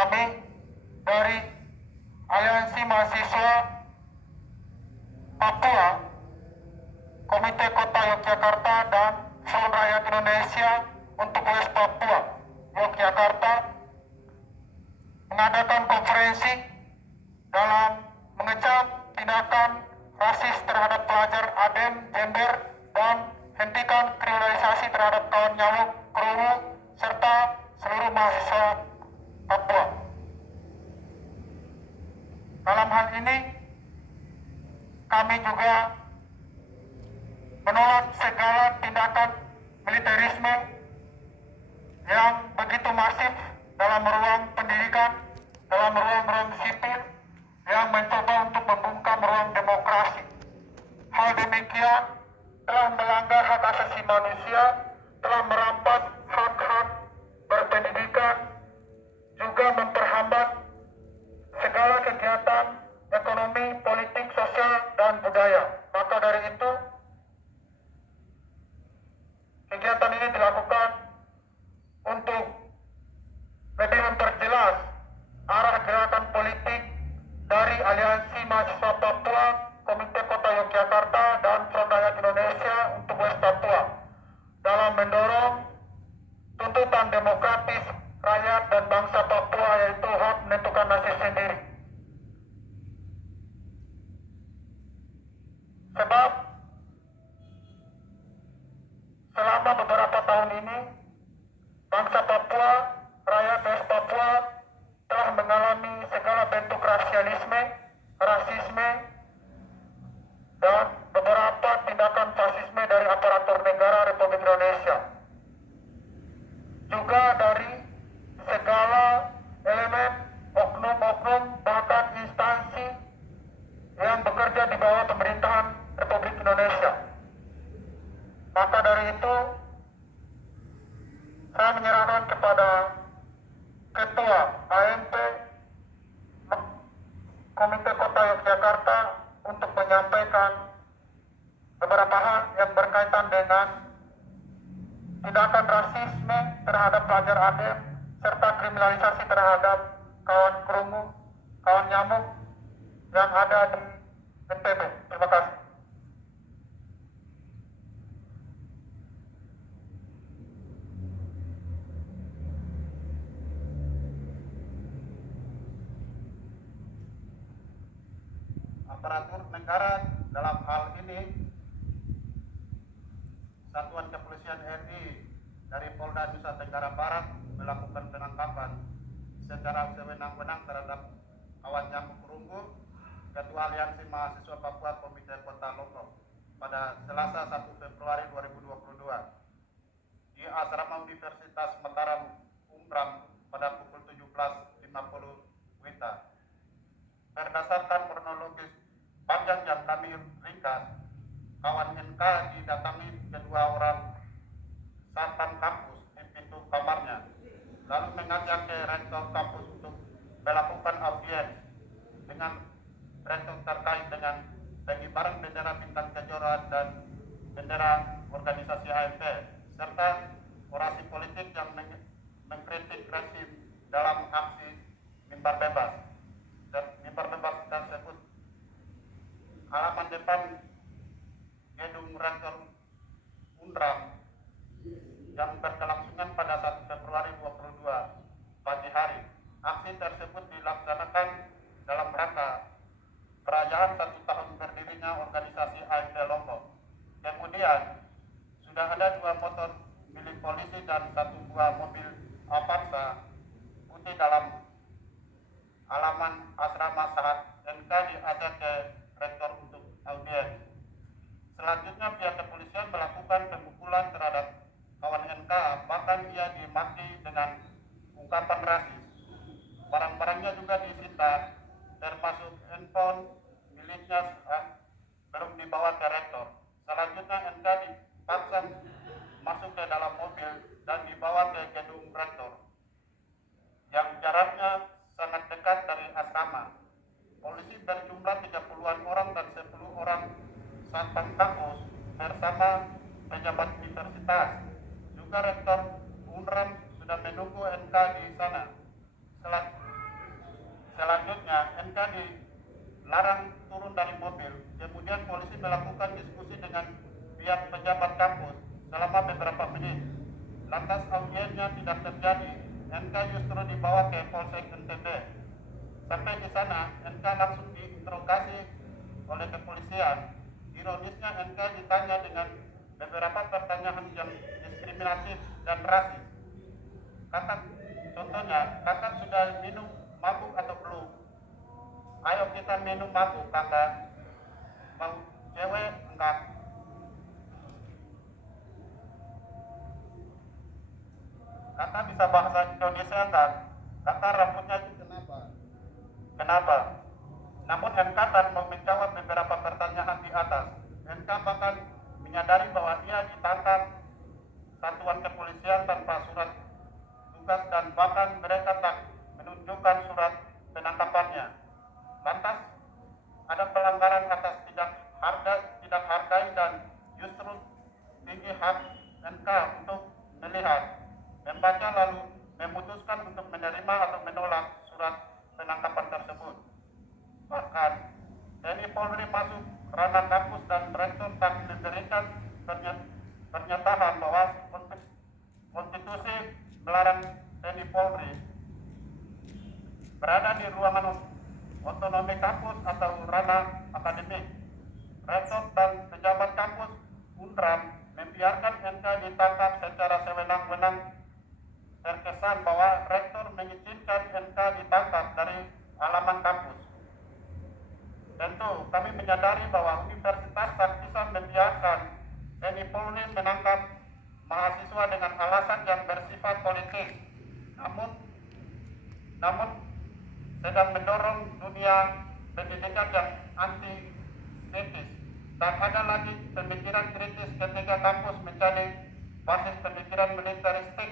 kami dari Aliansi Mahasiswa Papua, Komite Kota Yogyakarta dan seluruh rakyat Indonesia untuk West Papua, Yogyakarta, mengadakan konferensi dalam mengecam tindakan rasis terhadap pelajar ADEM, gender, dan hentikan kriminalisasi terhadap kawan nyamuk, kerungu, serta seluruh mahasiswa Papua. Dalam hal ini, kami juga menolak segala tindakan militerisme yang begitu masif dalam ruang pendidikan, dalam ruang-ruang sipil yang mencoba untuk membungkam ruang demokrasi. Hal demikian telah melanggar hak asasi manusia, telah merampas hak-hak berpendidikan, juga memperhambat segala kegiatan ekonomi, politik, sosial, dan budaya. Maka dari itu, kegiatan ini dilakukan untuk lebih memperjelas arah gerakan politik dari Aliansi Mahasiswa Papua, Komite Kota Yogyakarta, dan Front Rakyat Indonesia untuk West Papua dalam mendorong tuntutan demokratis rakyat dan bangsa Papua, yaitu hak menentukan nasib sendiri. Sebab selama beberapa tahun ini, bangsa Papua, rakyat West Papua telah mengalami segala bentuk rasialisme, rasisme, dan beberapa tindakan fasisme dari aparatur negara Republik Indonesia. Juga dari segala elemen, oknum-oknum, bahkan instansi yang bekerja di bawah pemerintahan Republik Indonesia. Maka dari itu, saya menyerahkan kepada Ketua AMP Komite Kota Yogyakarta untuk menyampaikan beberapa hal yang berkaitan dengan tindakan rasisme terhadap pelajar ADEM serta kriminalisasi terhadap kawan kerungu, kawan nyamuk yang ada di NTB. Terima kasih. Aparatur negara dalam hal ini Satuan Kepolisian RI dari Polda Nusa Tenggara Barat melakukan penangkapan secara sewenang-wenang terhadap kawan nyamuk kerungu, Ketua Aliansi Mahasiswa Papua Komite Kota Lombok pada Selasa 1 Februari 2022 di Asrama Universitas Mataram Umram pada pukul 17.50 WITA. Berdasarkan kronologis panjang yang kami ringkas, kawan NK didatangi kedua orang satpam kampus di pintu kamarnya, lalu mengajak ke rektor kampus untuk melakukan audiens dengan rektor terkait dengan pengibaran bendera bintang kejora dan bendera organisasi AMP, serta orasi politik yang mengkritik rezim dalam aksi mimbar bebas. Dan mimbar bebas tersebut halaman depan gedung rektor Unram yang berkelangsungan pada 1 Februari 2022 pagi hari. Aksi tersebut dilaksanakan dalam rangka perayaan 1 tahun berdirinya organisasi AMP Lombok. Kemudian sudah ada 2 motor milik polisi dan 1 buah mobil Avanza putih dalam halaman asrama saat NK diajak ke rektor untuk audiens. Selanjutnya pihak kepolisian melakukan pemukulan terhadap kawan NK, bahkan ia dimaki dengan ungkapan rasis. Barang-barangnya juga disita, termasuk handphone miliknya belum dibawa ke rektor. Selanjutnya NK dipaksa masuk ke dalam mobil dan dibawa ke gedung rektor yang jaraknya sangat dekat dari asrama. Polisi berjumlah 30-an orang dan 10 orang satpam kampus bersama pejabat universitas. Juga rektor Unram sudah menunggu NK di sana. Selanjutnya NK dilarang turun dari mobil. Kemudian polisi melakukan diskusi dengan pihak pejabat kampus selama beberapa menit. Lantas audiennya tidak terjadi, NK justru dibawa ke Polsek NTB. Sampai di sana, NK langsung diinterogasi oleh kepolisian. Ironisnya NK ditanya dengan beberapa pertanyaan yang diskriminatif dan rasis. Contohnya, kakak sudah minum mabuk atau belum? Ayo kita minum mabuk, kakak. Mau cewek enggak? Kakak bisa bahasa Indonesia enggak? Kakak rambutnya itu kenapa? Namun NK tanpa menjawab beberapa pertanyaan di atas, NK bahkan menyadari bahwa ia ditangkap satuan kepolisian tanpa surat tugas dan bahkan mereka tak menunjukkan surat penangkapannya. Lantas ada pelanggaran atas tidak hargai dan justru tinggi hak NK untuk melihat, membaca lalu memutuskan untuk menerima atau menolak surat penangkapan tersebut. Bahkan TNI Polri masuk ranah kampus dan rektor tak memberikan pernyataan bahwa konstitusi melarang TNI Polri berada di ruangan otonomi kampus atau ranah akademik. Rektor dan pejabat kampus Unram membiarkan NK ditangkap secara sewenang-wenang. Terkesan bahwa rektor mengizinkan NK ditangkap dari halaman kampus. Tentu kami menyadari bahwa universitas tak bisa membiarkan TNI Polri menangkap mahasiswa dengan alasan yang bersifat politik. Namun sedang mendorong dunia pendidikan yang anti-kritis. Tak ada lagi pemikiran kritis ketika kampus menjadi basis pemikiran militeristik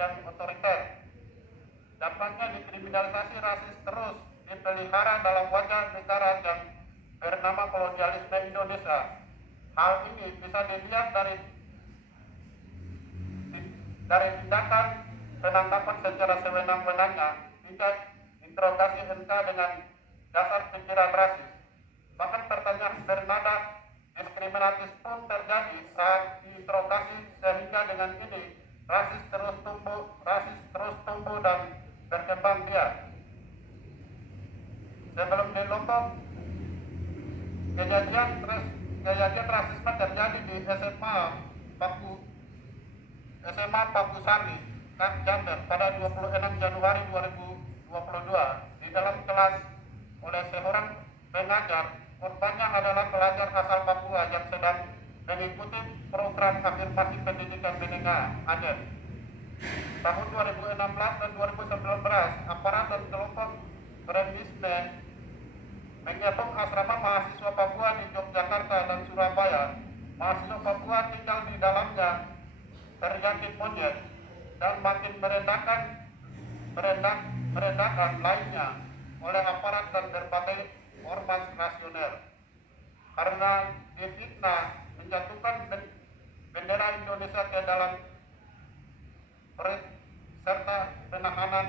yang otoriter. Dampaknya dikriminalisasi rasis terus dipelihara dalam wajah negara yang bernama kolonialisme Indonesia. Hal ini bisa dilihat dari tindakan penangkapan secara sewenang-wenangnya hingga interogasi NK dengan dasar pikiran rasis. Bahkan pertanyaan bernada diskriminatif pun terjadi saat diinterogasi, sehingga dengan ini rasis terus tumbuh dan berkembang biak. Sebelum di Lombok, kejadian rasisme terjadi di SMA Paku Sari, Jamber pada 26 Januari 2022 di dalam kelas oleh seorang pengajar. Korbannya adalah pelajar asal Papua yang sedang mengikuti program afirmasi pendidikan menengah ADEN. Tahun 2016 dan 2019, aparat dan kelompok premisme mengepung asrama mahasiswa Papua di Yogyakarta dan Surabaya. Mahasiswa Papua tinggal di dalamnya terjangkit monyet dan makin merendahkan lainnya oleh aparat dan berbagai ormas nasional. Karena difitnah menjatuhkan bendera Indonesia ke dalam perut serta penahanan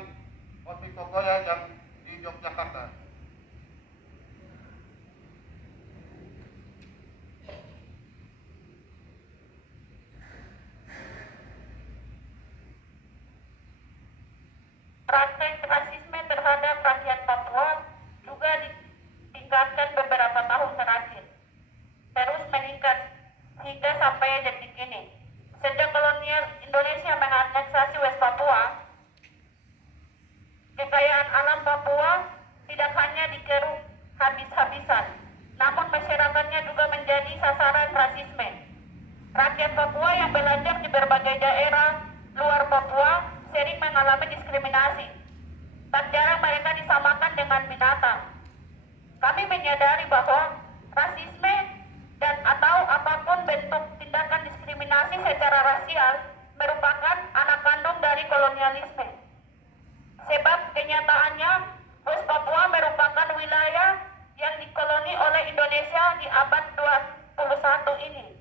Opi Kogoya yang di Yogyakarta. Praktek rasisme terhadap rakyat Papua juga ditingkatkan beberapa tahun terakhir, terus meningkat hingga sampai detik ini. Sejak kolonial Indonesia menganeksasi West Papua, kekayaan alam Papua tidak hanya dikeruk habis-habisan, namun masyarakatnya juga menjadi sasaran rasisme. Rakyat Papua yang belajar di berbagai daerah luar Papua sering mengalami diskriminasi. Tak jarang mereka disamakan dengan binatang. Kami menyadari bahwa rasisme dan atau apapun bentuk tindakan diskriminasi secara rasial merupakan anak kandung dari kolonialisme. Sebab kenyataannya West Papua merupakan wilayah yang dikoloni oleh Indonesia di abad 21 ini.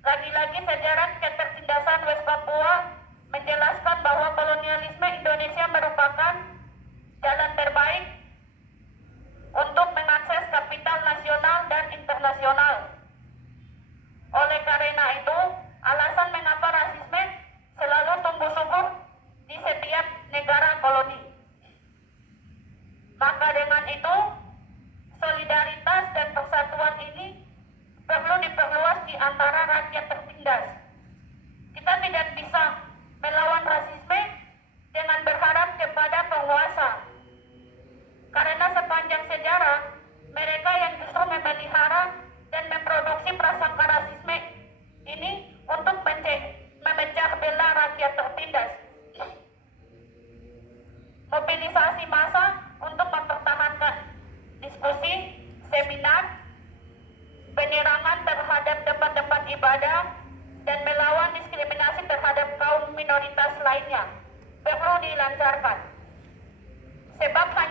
Lagi-lagi sejarah ketertindasan West Papua menjelaskan bahwa kolonialisme Indonesia merupakan jalan terbaik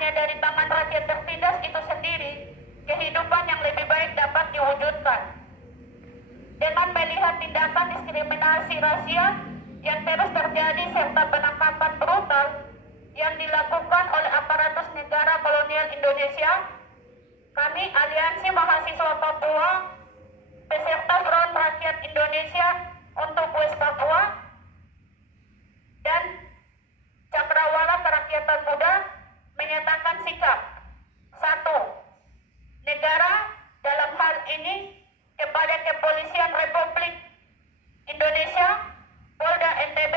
hanya dari tangan rakyat tertindas itu sendiri, kehidupan yang lebih baik dapat diwujudkan. Dengan melihat tindakan diskriminasi rasial yang terus terjadi serta penangkapan brutal yang dilakukan oleh aparatus negara kolonial Indonesia, kami Aliansi Mahasiswa Papua beserta Front Rakyat Indonesia untuk West Papua dan Cakrawala Kerakyatan Muda menyatakan sikap. 1. Negara dalam hal ini kepada Kepolisian Republik Indonesia, Polda NTB,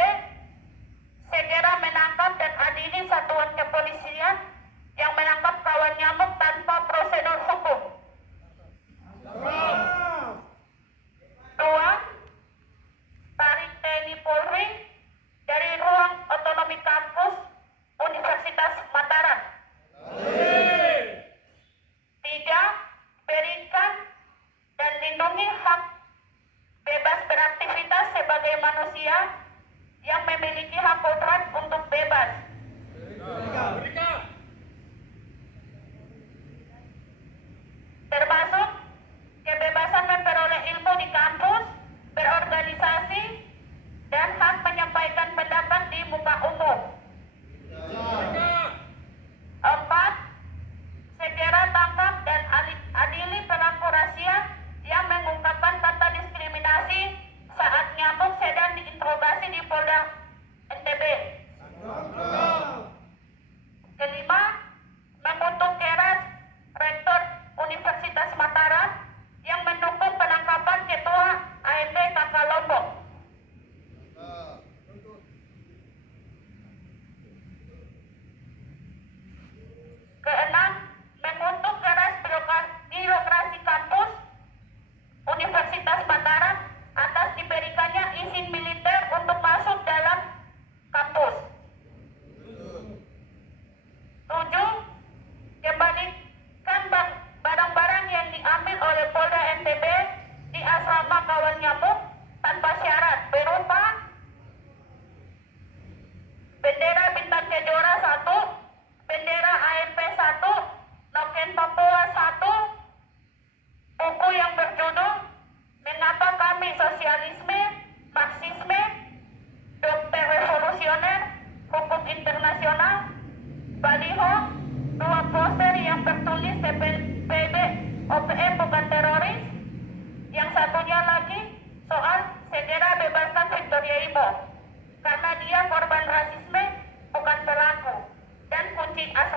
segera menangkap dan adili satuan kepolisian yang menangkap kawan nyamuk tanpa prosedur hukum. 2. Tarik TNI Polri dari ruang otonomi kampus Universitas Mataram. 3. Berikan dan lindungi hak bebas beraktivitas sebagai manusia yang memiliki hak kodrat untuk bebas. Termasuk kebebasan memperoleh ilmu di kampus, berorganisasi, dan hak menyampaikan pendapat di muka umum. 4. Segera tangkap dan adili pelaku rahasia yang mengungkapkan kata diskriminasi saat nyamuk sedang diinterogasi di Polda NTB. 5. Mengutuk keras Rektor Universitas Mataram yang mendukung penangkapan Ketua AMB KK Lombok. 6. Mengutuk keras birokrasi kampus Universitas Mataram atas diberikannya izin militer untuk masuk dalam kampus. 7. Kembalikan barang-barang yang diambil oleh Polda NTB di asrama kawan nyamuk tanpa syarat berupa bendera Bintang Kejora 1, bendera AMP 1, Noken Papua 1, buku yang berjudul Mengapa Kami Sosialisme, Marxisme, Dokter Revolusioner, Hukum Internasional, baliho, 2 poster yang bertulis TPP OPM bukan teroris, yang satunya lagi soal segera bebaskan Victoria Imo karena dia korban rasisme bukan pelaku, dan kunci asal